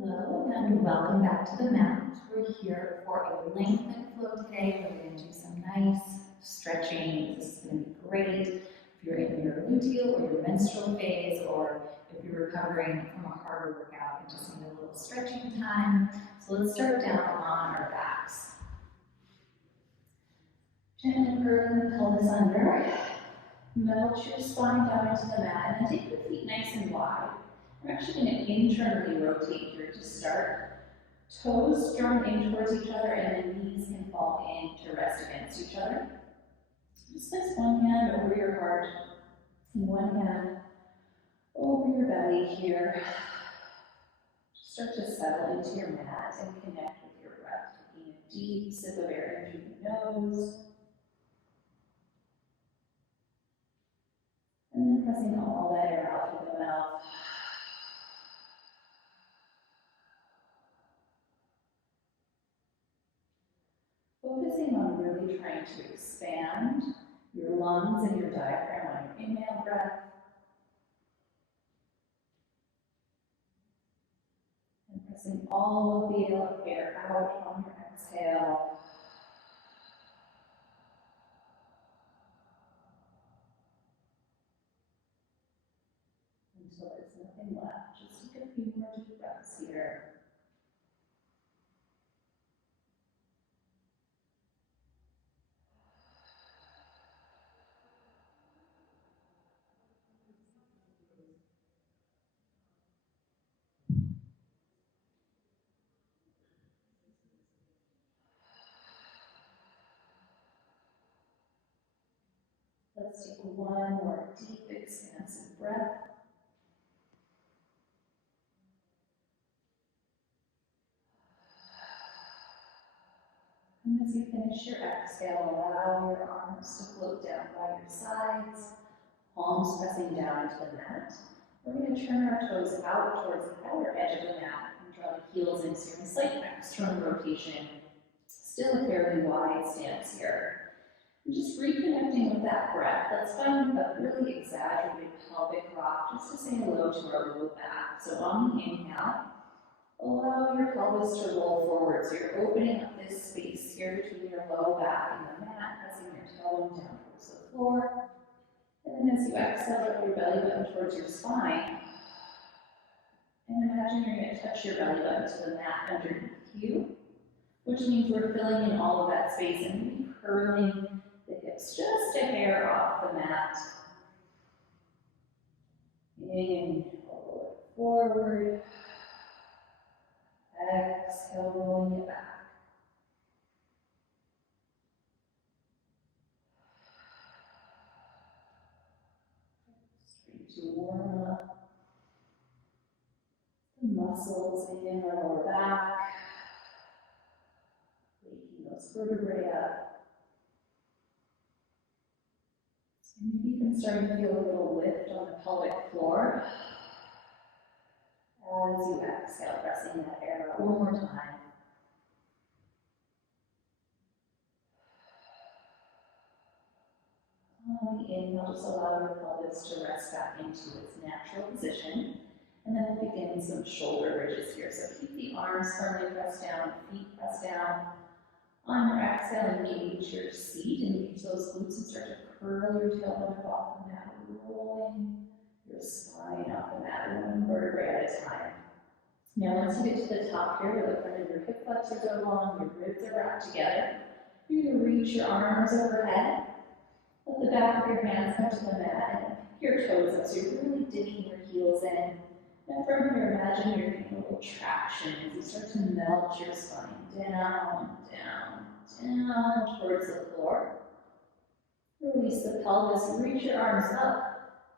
Hello and welcome back to the mat. We're here for a lengthen flow today. We're going to do some nice stretching. This is going to be great if you're in your luteal or your menstrual phase, or if you're recovering from a harder workout and just need a little stretching time. So let's start down on our backs. Gently curling the pelvis under. Melt your spine down into the mat and then take your feet nice and wide. We're actually going to internally rotate here to start. Toes drawn in towards each other and the knees can fall in to rest against each other. Just place one hand over your heart and one hand over your belly here. Start to settle into your mat and connect with your breath. Taking a deep sip of air in through the nose. And then pressing all that air out through the mouth. Focusing on really trying to expand your lungs and your diaphragm on your inhale breath. And pressing all of the air out on your exhale. Until there's nothing left. Just take a few more deep breaths here. Let's take one more deep, expansive breath. And as you finish your exhale, allow your arms to float down by your sides, palms pressing down into the mat. We're going to turn our toes out towards the outer edge of the mat and draw the heels into a slight external rotation. Still a fairly wide stance here. And just reconnecting with that breath, let's find a really exaggerated pelvic rock just to say hello to our low back. So on the inhale, allow your pelvis to roll forward. So you're opening up this space here between your low back and the mat, pressing your tailbone down towards the floor. And then as you exhale, draw your belly button towards your spine. And imagine you're going to touch your belly button to the mat underneath you, which means we're filling in all of that space and maybe curling the hips just a hair off the mat. Inhale, roll it forward. Exhale, rolling it back. Starting to warm up the muscles in our lower back, waking those vertebrae up. And maybe you can start to feel a little lift on the pelvic floor as you exhale, pressing that air out one more time. On the inhale, just allow your pelvis to rest back into its natural position. And then we'll begin some shoulder bridges here. So keep the arms firmly pressed down, feet pressed down. On your exhale, engage your seat, engage those glutes and start to curl your tailbone off the mat, rolling your spine off the mat, one vertebrae at a time. Now once you get to the top here, where the front of your hip flexors are long, your ribs are wrapped together, you're going to reach your arms overhead. Let the back of your hands come to the mat and pick your toes up, so you're really digging your heels in. And from here, imagine you're getting a little traction as you start to melt your spine down, down, down towards the floor. Release the pelvis, reach your arms up,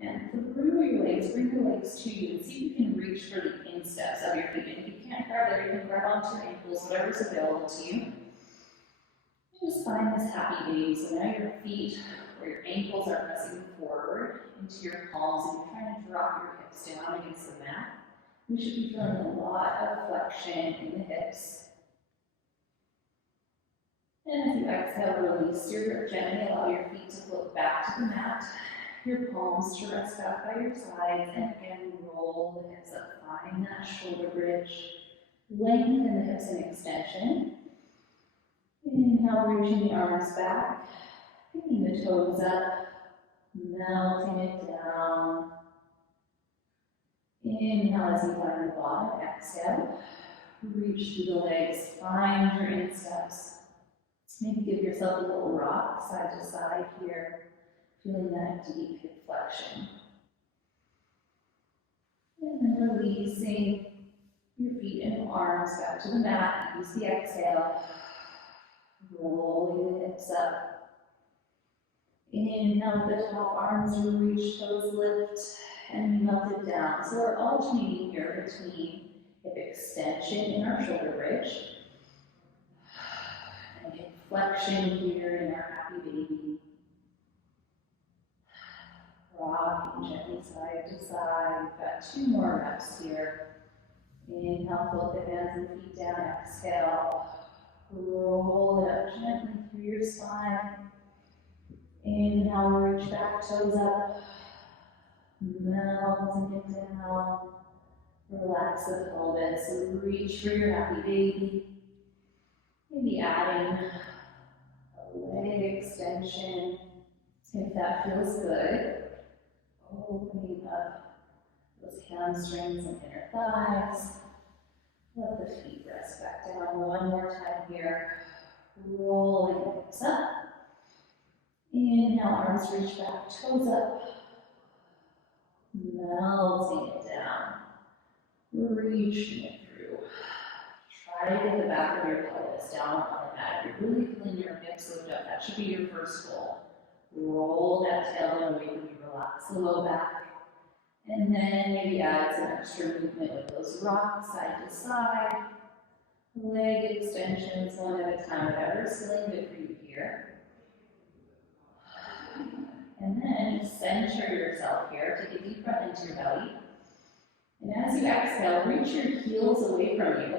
and through your legs, bring your legs to you, and see if you can reach for the insteps of your feet. And if you can't grab there, you can grab onto your ankles, whatever's available to you. Just find this happy baby. So now your feet or your ankles are pressing forward into your palms, and you're trying to drop your hips down against the mat. We should be feeling a lot of flexion in the hips. And as you exhale, release your grip gently, allow your feet to float back to the mat, your palms to rest back by your sides, and again, roll the hips up, find that shoulder bridge. Lengthen the hips in extension. Inhale, reaching the arms back, picking the toes up, melting it down. Inhale as you find the bottom. Exhale, reach through the legs, find your insteps. Maybe give yourself a little rock side to side here, feeling that deep hip flexion. And then releasing your feet and arms back to the mat. Use the exhale. Rolling the hips up. Inhale at the top, arms reach, toes lift, and melt it down. So we're alternating here between hip extension in our shoulder bridge and hip flexion here in our happy baby. Rocking gently side to side. We've got 2 more reps here. Inhale, float the hands and feet down. Exhale. Roll it up gently through your spine. Inhale, reach back, toes up. Melting it down. Relax the pelvis. Reach for your happy baby. Maybe adding a leg extension if that feels good. Opening up those hamstrings and inner thighs. Let the feet rest back down. One more time here. Rolling the hips up. Inhale, arms reach back, toes up. Melting it down. Reaching it through. Try to get the back of your pelvis down on the mat. If you're really feeling your hips lift up, that should be your first goal. Roll that tailbone away from you. Relax the low back. And then maybe add some extra movement with those rocks side to side. Leg extensions one at a time, whatever's feeling good for you here. And then just center yourself here. Take a deep breath into your belly. And as you exhale, reach your heels away from you.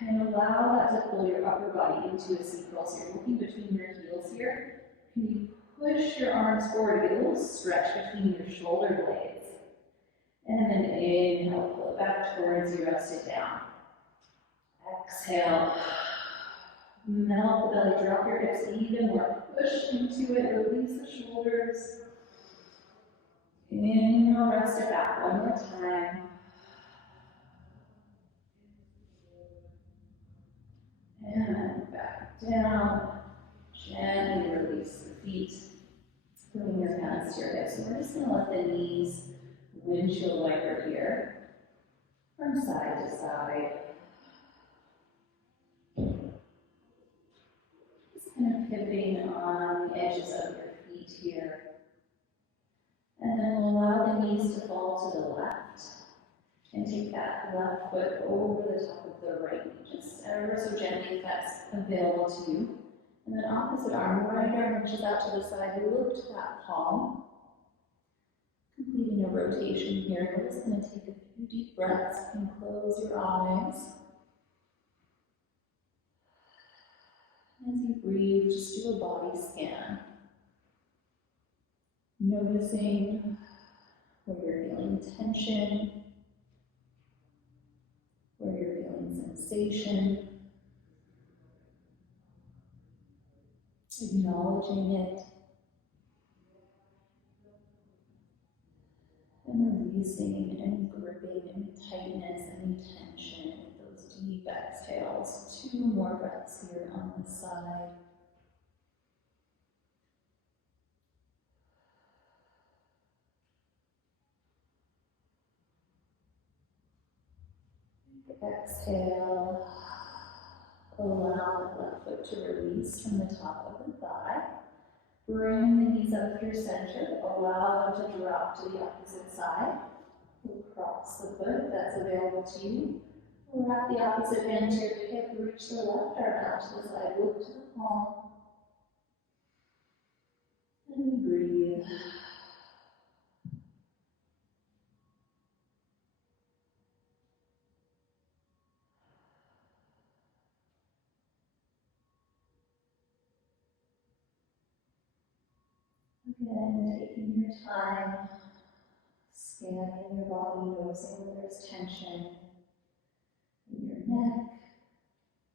And allow that to pull your upper body into a seat curl. So you're looking between your heels here. Can you push your arms forward, get a little stretch between your shoulder blades. And then inhale, pull it back towards you, rest it down. Exhale. Melt the belly, drop your hips even more. Push into it, release the shoulders. Inhale, rest it back one more time. And back down. Gently release the feet. Bring your hands to your hips. And we're just going to let the knees windshield wiper here from side to side. Just kind of pivoting on the edges of your feet here. And then we'll allow the knees to fall to the left. And take that left foot over the top of the right knee, just ever so gently if that's available to you. And then opposite arm, right arm reaches out to the side. We look to that palm. Completing a rotation here. We're just going to take a few deep breaths and close your eyes. As you breathe, just do a body scan. Noticing where you're feeling tension, where you're feeling sensation, acknowledging it, and releasing any gripping, any tightness, any tension with those deep exhales. 2 more breaths here on this side. Exhale. Allow the left foot to release from the top of the thigh. Bring the knees up through center. Allow them to drop to the opposite side. We'll cross the foot if that's available to you. Wrap the opposite bend to your hip. Reach the left arm out to the side. Look to the palm. And breathe. Again, taking your time, scanning your body, noticing where there's tension in your neck,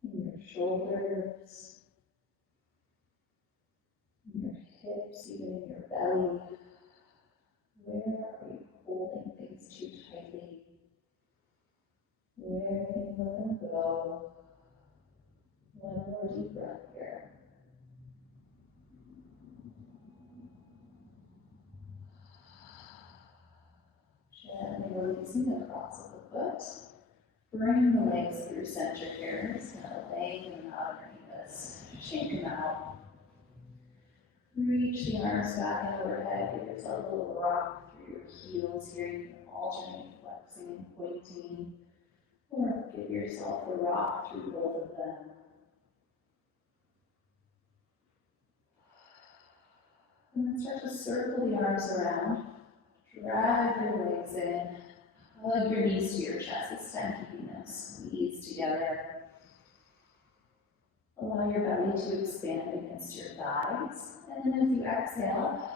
in your shoulders, in your hips, even in your belly. Where are you holding things too tightly? Where can you let them go? One more deep breath here. Gently releasing the cross of the foot. Bring the legs through center here. Just kind of laying them out underneath us. Shake them out. Reach the arms back and overhead. Give yourself a little rock through your heels here. You can alternate flexing and pointing. Or give yourself a rock through both of them. And then start to circle the arms around. Drag your legs in. Hug your knees to your chest this time, keeping them squeezed together. Allow your belly to expand against your thighs. And then as you exhale,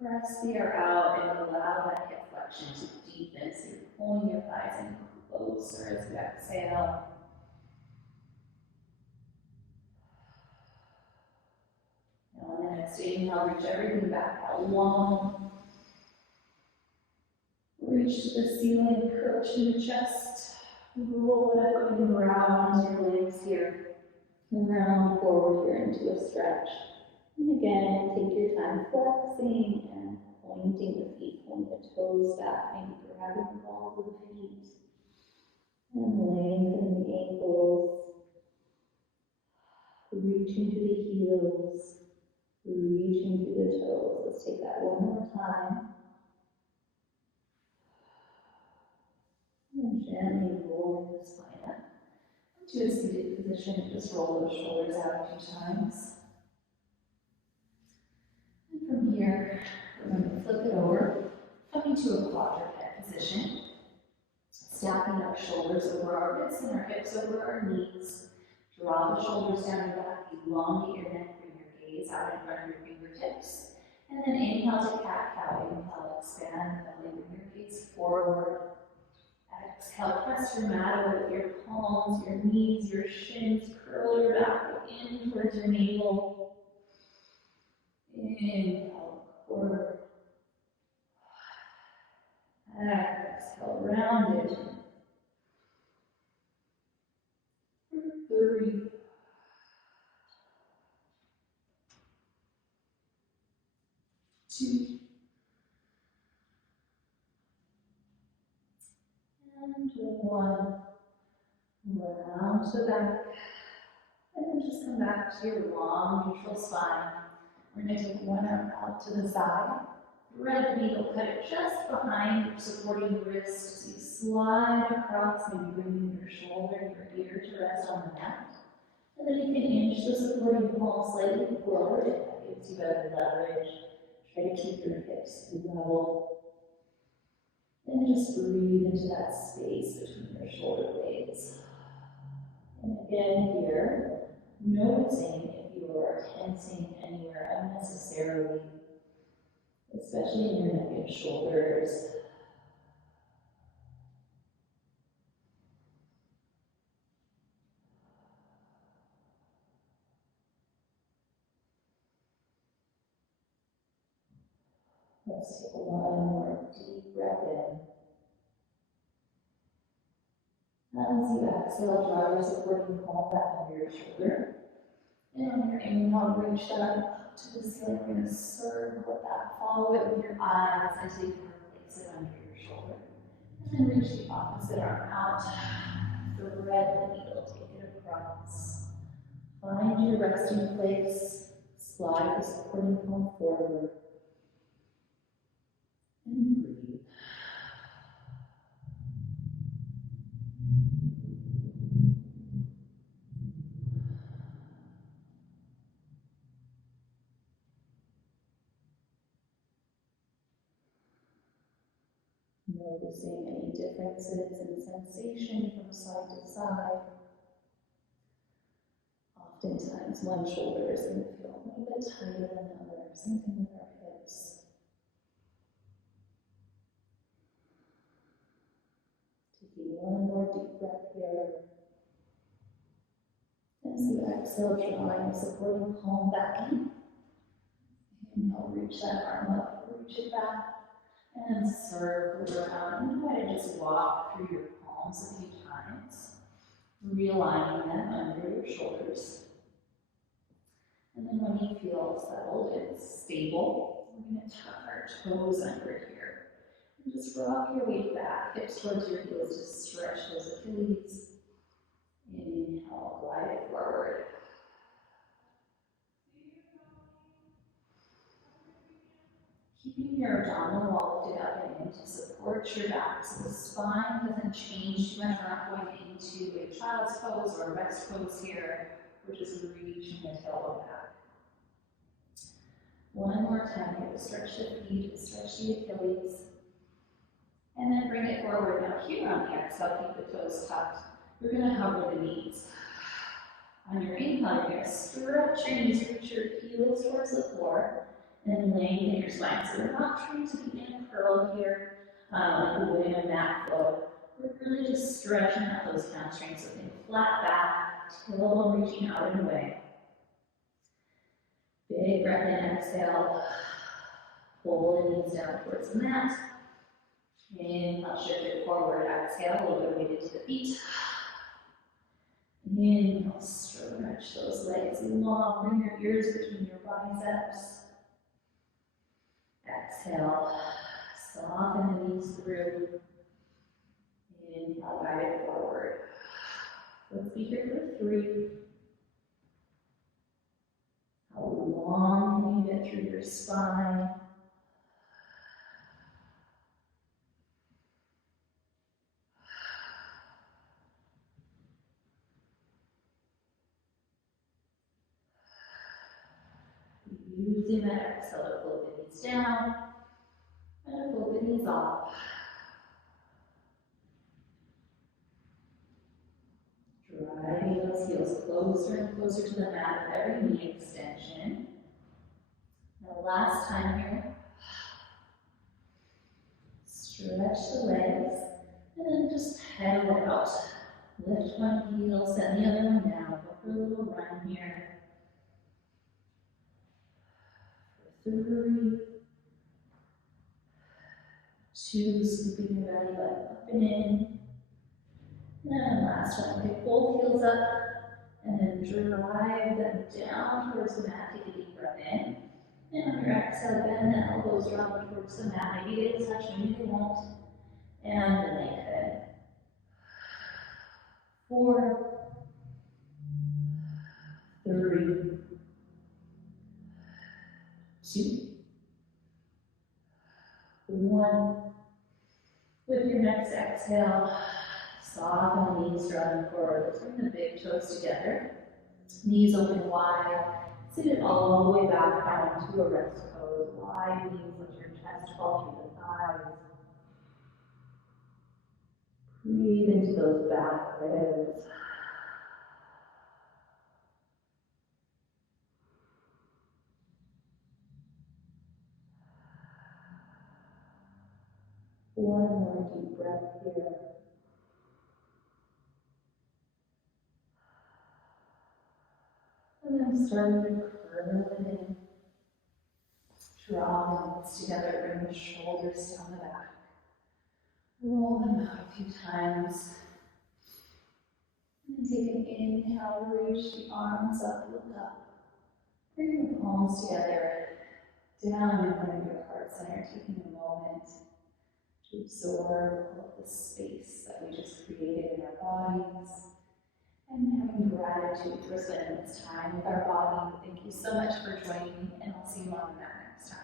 press the air out and allow that hip flexion to deepen. So you're pulling your thighs in closer as you exhale. Now on the next inhale, reach everything back out long. Reach to the ceiling, curl to your chest. Roll it up, going around your legs here. Round forward here into a stretch. And again, take your time flexing and pointing the feet, pulling the toes back, maybe grabbing the balls of the feet. And lengthening the ankles. Reaching to the heels. Reaching to the toes. Let's take that one more time. And gently rolling the spine up to a seated position. Just roll those shoulders out a few times. And from here, we're going to flip it over, coming to a quadruped position. Stacking our shoulders over our wrists and our hips over our knees. Draw the shoulders down your back, elongate your neck, bring your gaze out in front of your fingertips. And then inhale to cat-cow. Inhale, expand the belly, bring your gaze forward. Exhale, press your mat over with your palms, your knees, your shins. Curl your back in towards your navel. Inhale, forward. Exhale, round it. 3, 2, and 1. Round the back. And then just come back to your long, neutral spine. We're going to take one arm out to the side. Thread the needle, cut it just behind, supporting the wrist as you slide across, maybe bringing your shoulder and your ear to rest on the mat. And then you can inch the supporting palm slightly forward. That gives you better leverage. Try to keep your hips level. And just breathe into that space between your shoulder blades. And again here, noticing if you are tensing anywhere unnecessarily, especially in your neck and shoulders. Let's take one more deep breath in. As you exhale, draw your supporting palm back under your shoulder. And on your inhale, reach that up to the ceiling. We're going to circle that. Follow it with your eyes until you can place it under your shoulder. And then reach the opposite arm out. Thread the needle, take it across. Find your resting place. Slide the supporting palm forward. And breathe. Noticing any differences in sensation from side to side. Oftentimes, one shoulder is going to feel a little bit tighter than the other. Same thing with our hips. Taking one more deep breath here. As you exhale, drawing your supporting palm back in. Inhale, reach that arm up, reach it back, and circle around. And try to just walk through your palms a few times, realigning them under your shoulders. And then when you feel settled and stable, we're going to tuck our toes under here. And just rock your weight back, hips towards your heels, just stretch those Achilles. Inhale, glide it forward. Keeping your abdominal wall lifted up and in to support your back so the spine doesn't change too much. We're not going into a child's pose or a rest pose here. We're just reaching the tailbone back. One more time here, stretch the feet, stretch the Achilles. And then bring it forward. Now here on the exhale, keep the toes tucked. We're going to hover the knees. On your inhale, you're going to stretch your knees, reach your heels towards the floor, and lengthen your spine. So we're not trying to be in a curl here, like we would in a mat float. We're really just stretching out those hamstrings. So think flat back, tailbone reaching out and away. Big breath in, exhale. Pull the knees down towards the mat. Inhale, shift it forward, exhale, a little bit weighted to the feet. Inhale, stretch those legs long, bring your ears between your biceps. Exhale, soften the knees through. Inhale, guide it forward. Let's be here for 3. How long can you get through your spine? Using that exhale to float the knees down and float the knees off. Driving those heels closer and closer to the mat with every knee extension. Now last time here. Stretch the legs and then just pedal it out. Lift one heel, send the other one down. Go for a little run here. 3, 2, scooping your belly button up and in. And last one, pick both heels up and then drive them down towards the mat. Take a deep breath in. And on your exhale, bend the elbows down towards the mat. Maybe they touch, maybe they won't. And lengthen. 4, 3, 2, 1. With your next exhale, soften the knees, driving forward. Let's bring the big toes together. Knees open wide. Sit it all the way back down to a rest pose. Wide knees, let your chest fall through the thighs. Breathe into those back ribs. One more deep breath here. And then starting to curve it in. Draw the knees together, bring the shoulders down the back. Roll them out a few times. And take an inhale, reach the arms up, look up. Bring the palms together, down in front of your heart center, taking a moment to absorb all of the space that we just created in our bodies. And having gratitude for spending this time with our body. Thank you so much for joining me, and I'll see you on the mat next time.